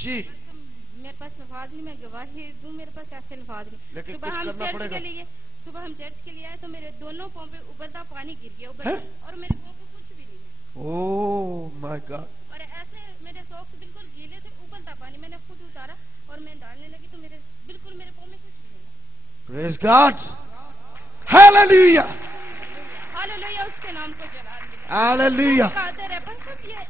जी मेरे पास अल्फाज नहीं, मैं गवाही दूं, मेरे पास ऐसे अल्फाज नहीं। लेकिन सुबह कुछ हम करना चर्च पड़ेगा। के लिए आए तो मेरे दोनों पाँव पे उबलता पानी गिर गया, और मेरे पाँव पे कुछ भी नहीं है। Oh my God. और ऐसे मेरे सॉक्स बिल्कुल गीले थे, उबलता पानी मैंने खुद उतारा और मैं डालने लगी तो मेरे पाँव में कुछ भी नहीं है। प्रेज गॉड, हालेलुया, हालेलुया, उसके नाम को जलाल मिले। हालेलुया, कादिर है, बस अब ये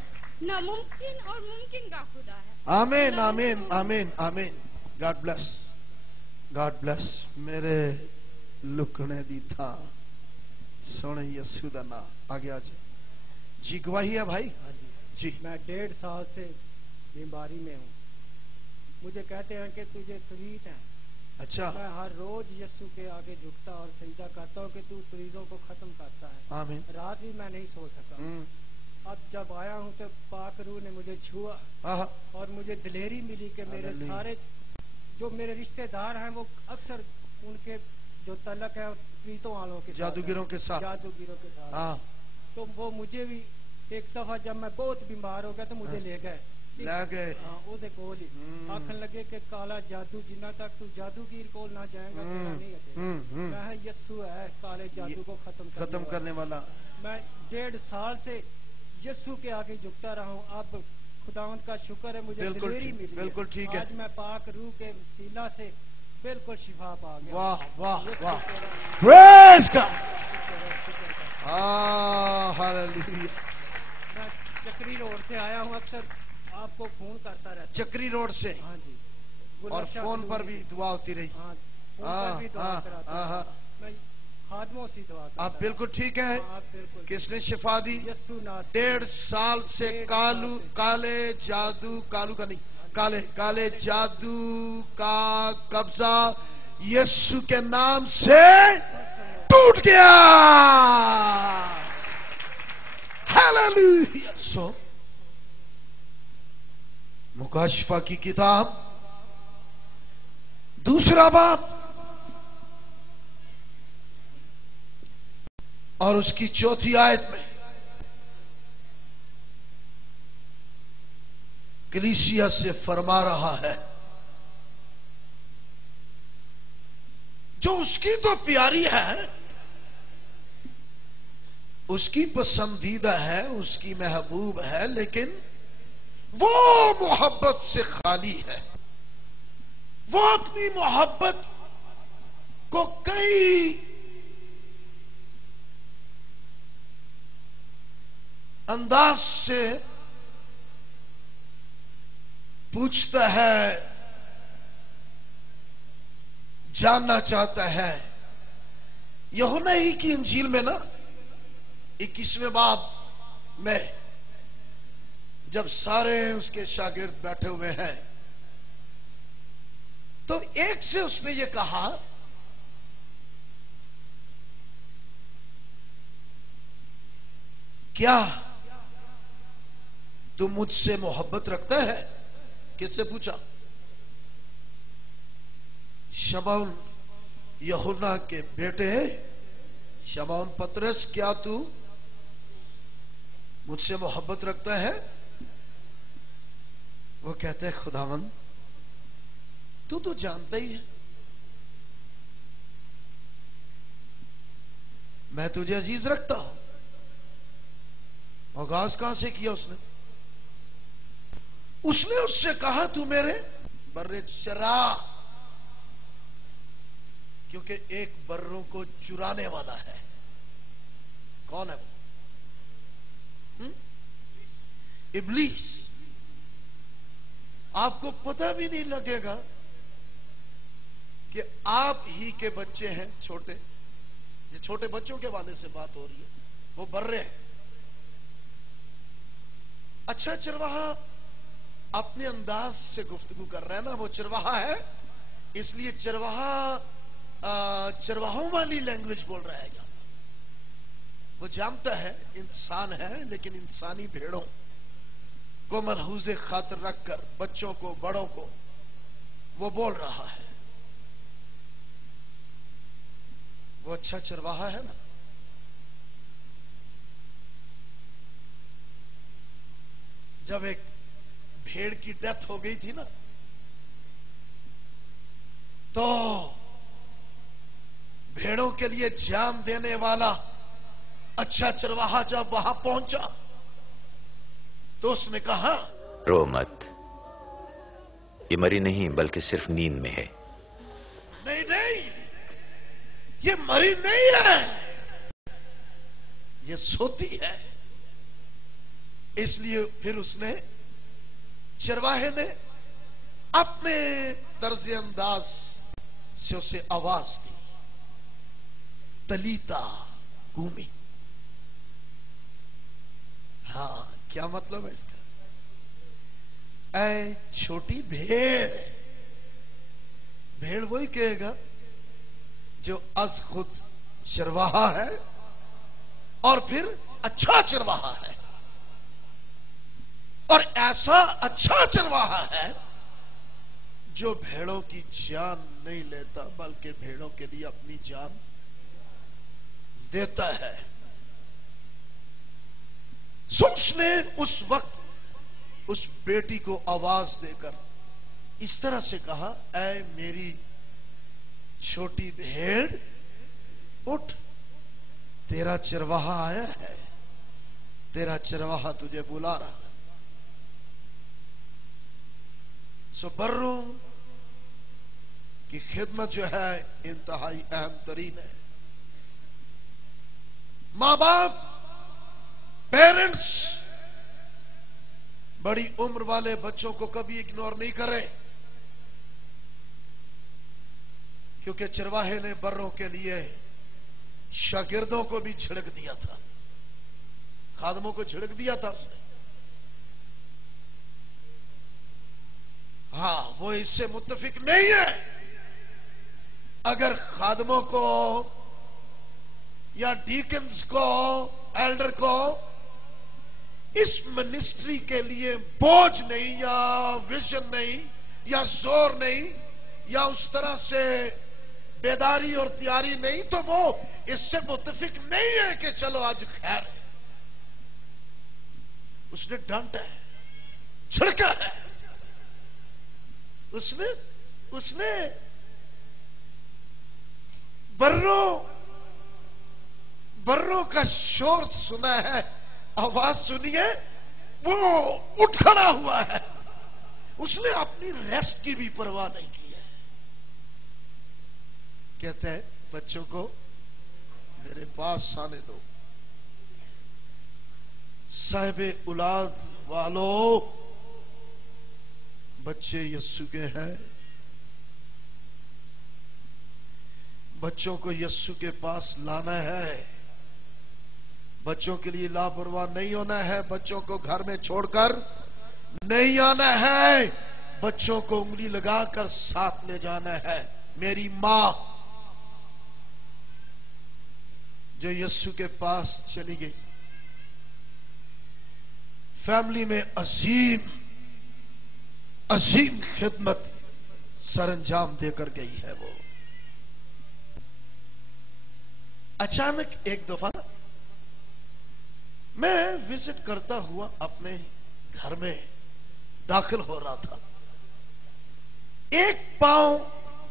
नामुमकिन और मुमकिन का खुदा है। आमीन आमीन आमीन आमीन। God bless, God bless. मेरे लुकने दी था सोने यीशु दा नाम। आगे आज जी गवाही है भाई जी। मैं 1.5 साल से बीमारी में हूँ। मुझे कहते हैं कि तुझे तवीत है। अच्छा, मैं हर रोज यीशु के आगे झुकता और सजदा करता हूँ कि तू तवीज़ों को खत्म करता है। आमीन। रात भी मैं नहीं सो सका। अब जब आया हूँ तो पाक रूह ने मुझे छुआ और मुझे दिलेरी मिली कि मेरे सारे जो मेरे रिश्तेदार हैं वो अक्सर उनके जो तलक है प्रीतों वालों के जादूगरों के साथ हाँ। तो वो मुझे भी एक दफा जब मैं बहुत बीमार हो गया तो मुझे ले गए ਉਹਦੇ ਕੋਲ ਹੀ ਆਖਣ ਲੱਗੇ ਕਿ ਕਾਲਾ ਜਾਦੂ ਜਿੰਨਾ तक तू जादूगर को ना जाएगा तेरा नहीं हटेगा। मैं यीशु है काले जादू को खत्म करने वाला। मैं 1.5 साल से यीशु के आगे झुकता रहा हूँ। अब खुदावंद का शुक्र है मुझे दिलेरी मिली। बिल्कुल ठीक है। आज मैं पाक रूह के वसीला से बिल्कुल शिफा पा गया। वाह वाह वाह, प्रेज गॉड, हालेलुया। मैं चक्री रोड से आया हूँ, अक्सर आपको फोन करता रहता। चक्री रोड से? हाँ जी। और फोन पर भी दुआ होती रही? हाँ, फोन पर भी दुआ कराता हूं। मैं खादमों से दुआ करता। आप बिल्कुल ठीक है। किसने शिफा दी? 1.5 साल से काले जादू का कब्जा यीशु के नाम से टूट गया। हालेलुया। सो मुकाशफा की किताब 2 बाब और उसकी 4 आयत में कलीसिया से फरमा रहा है, जो उसकी तो प्यारी है, उसकी पसंदीदा है, उसकी महबूब है, लेकिन वो मोहब्बत से खाली है। वो अपनी मोहब्बत को कई अंदाज से पूछता है, जानना चाहता है। यूहन्ना ही की इंजील में ना 21वें बाब में जब सारे उसके शागिर्द बैठे हुए हैं तो एक से उसने ये कहा, क्या तू मुझसे मोहब्बत रखता है? किससे पूछा? शमौन यूहन्ना के बेटे शमौन पतरस, क्या तू मुझसे मोहब्बत रखता है? वो कहते हैं, खुदावंद तू तो जानता ही है, मैं तुझे अजीज रखता हूं। आगाज कहां से किया उसने? उससे कहा, तू मेरे बर्रे चरा, क्योंकि एक बर्रों को चुराने वाला है। कौन है वो? इब्लीस। आपको पता भी नहीं लगेगा कि आप ही के बच्चे हैं छोटे। ये छोटे बच्चों के वाले से बात हो रही है, वो बर्रे हैं। अच्छा, चरवाहा अपने अंदाज से गुफ्तगू कर रहा है ना, वो चरवाहा है, इसलिए चरवाहों वाली लैंग्वेज बोल रहा है यहाँ। वो जानता है इंसान है, लेकिन इंसानी भेड़ों को मलहूज़े खातिर रखकर बच्चों को, बड़ों को वो बोल रहा है। वो अच्छा चरवाहा है ना। जब एक भेड़ की डेथ हो गई थी ना, तो भेड़ों के लिए जान देने वाला अच्छा चरवाहा जब वहां पहुंचा तो उसने कहा, रो मत, ये मरी नहीं बल्कि सिर्फ नींद में है। नहीं नहीं, ये मरी नहीं है, ये सोती है। इसलिए फिर उसने, चरवाहे ने अपने तर्ज अंदाज से उसे आवाज दी, तलीता कूमी। हाँ, क्या मतलब है इसका? ऐ छोटी भेड़। भेड़ वही कहेगा जो अज खुद चरवाहा है और फिर अच्छा चरवाहा है, और ऐसा अच्छा चरवाहा है जो भेड़ों की जान नहीं लेता बल्कि भेड़ों के लिए अपनी जान देता है। उसने उस वक्त उस बेटी को आवाज देकर इस तरह से कहा, ऐ मेरी छोटी भेड़, उठ, तेरा चरवाहा आया है, तेरा चरवाहा तुझे बुला रहा है। सो बर्रों की खिदमत जो है इंतहाई अहम तरीन है। मां बाप, पेरेंट्स बड़ी उम्र वाले बच्चों को कभी इग्नोर नहीं करें, क्योंकि चरवाहे ने बर्रों के लिए शागिर्दों को भी छिड़क दिया था, खादमों को छिड़क दिया था उसने। हाँ, वो इससे मुत्तफिक नहीं है। अगर खादमों को या डीकन्स को, एल्डर को इस मिनिस्ट्री के लिए बोझ नहीं या विजन नहीं या जोर नहीं या उस तरह से बेदारी और तैयारी नहीं, तो वो इससे मुत्तफिक नहीं है कि चलो आज खैर है। उसने डांटा है, छिड़का है, उसने बर्रों का शोर सुना है, आवाज सुनिए, वो उठ खड़ा हुआ है। उसने अपनी रेस्ट की भी परवाह नहीं की है। कहते हैं बच्चों को मेरे पास आने दो, साहिबे औलाद वालों, बच्चे यस्सु के हैं, बच्चों को यस्सु के पास लाना है, बच्चों के लिए लापरवाह नहीं होना है, बच्चों को घर में छोड़कर नहीं आना है, बच्चों को उंगली लगाकर साथ ले जाना है। मेरी मां जो यस्सु के पास चली गई, फैमिली में अजीम खिदमत सरंजाम देकर गई है। वो अचानक एक दफा मैं विजिट करता हुआ अपने घर में दाखिल हो रहा था, एक पांव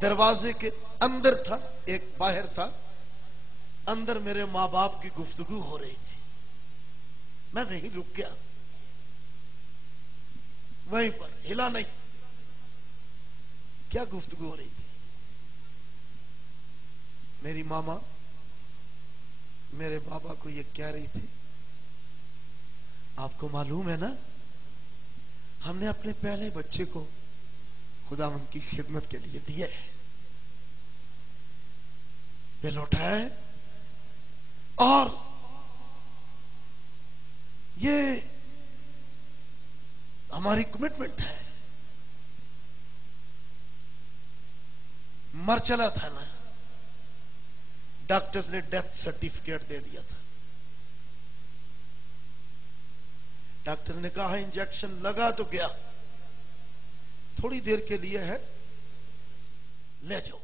दरवाजे के अंदर था, एक बाहर था। अंदर मेरे मां बाप की गुफ्तगू हो रही थी, मैं वहीं रुक गया, वहीं पर हिला नहीं। क्या गुफ्तगू हो रही थी? मेरी मामा मेरे बाबा को ये कह रही थी, आपको मालूम है ना, हमने अपने पहले बच्चे को खुदावंद की खिदमत के लिए दिया है, वे लौटाया है, और ये हमारी कमिटमेंट है। मर चला था ना, डॉक्टर्स ने डेथ सर्टिफिकेट दे दिया था। डॉक्टर ने कहा इंजेक्शन लगा तो गया, थोड़ी देर के लिए है, ले जाओ।